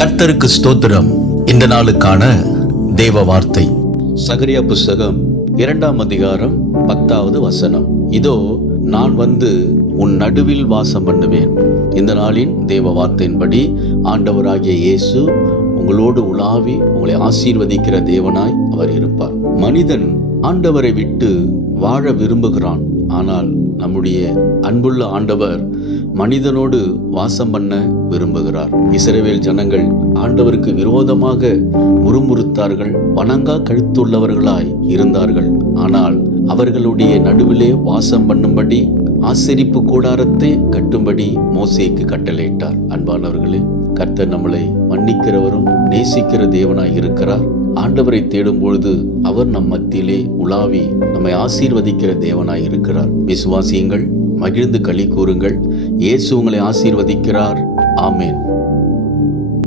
கர்த்தருக்கு ஸ்தோத்திரம். இந்த நாளுக்கான தேவ வார்த்தை. சகரியா புஸ்தகம் இரண்டாம் அதிகாரம் பத்தாவது வசனம். இதோ நான் வந்து உன் நடுவில் வாசம் பண்ணுவேன். இந்த நாளின் தேவ வார்த்தையின்படி ஆண்டவராகிய இயேசு உங்களோடு உலாவி உங்களை ஆசீர்வதிக்கிற தேவனாய் அவர் இருப்பார். மனிதன் ஆண்டவரை விட்டு வாழ விரும்புகிறான். ஆனால் நம்முடைய அன்புள்ள ஆண்டவர் மனிதனோடு வாசம் பண்ண விரும்புகிறார். இசரவேல் ஜனங்கள் ஆண்டவருக்கு விரோதமாக முறுமுறுத்தார்கள் வணங்கா கழுத்துள்ளவர்களாய் இருந்தார்கள். ஆனால் அவர்களுடைய நடுவிலே வாசம் பண்ணும்படி ஆசரிப்பு கூடாரத்தை கட்டும்படி மோசேக்கு கட்டளையிட்டார். அன்பானவர்களே கர்த்தர் நம்மளை மன்னிக்கிறவரும் நேசிக்கிற தேவனாய் இருக்கிறார். ஆண்டவரை தேடும் பொழுது அவர் நம் மத்தியிலே உலாவி நம்மை ஆசீர்வதிக்கிற தேவனாய் இருக்கிறார். விசுவாசியுங்கள் மகிழ்ந்து களி கூறுங்கள். இயேசு உங்களை ஆசீர்வதிக்கிறார். ஆமேன்.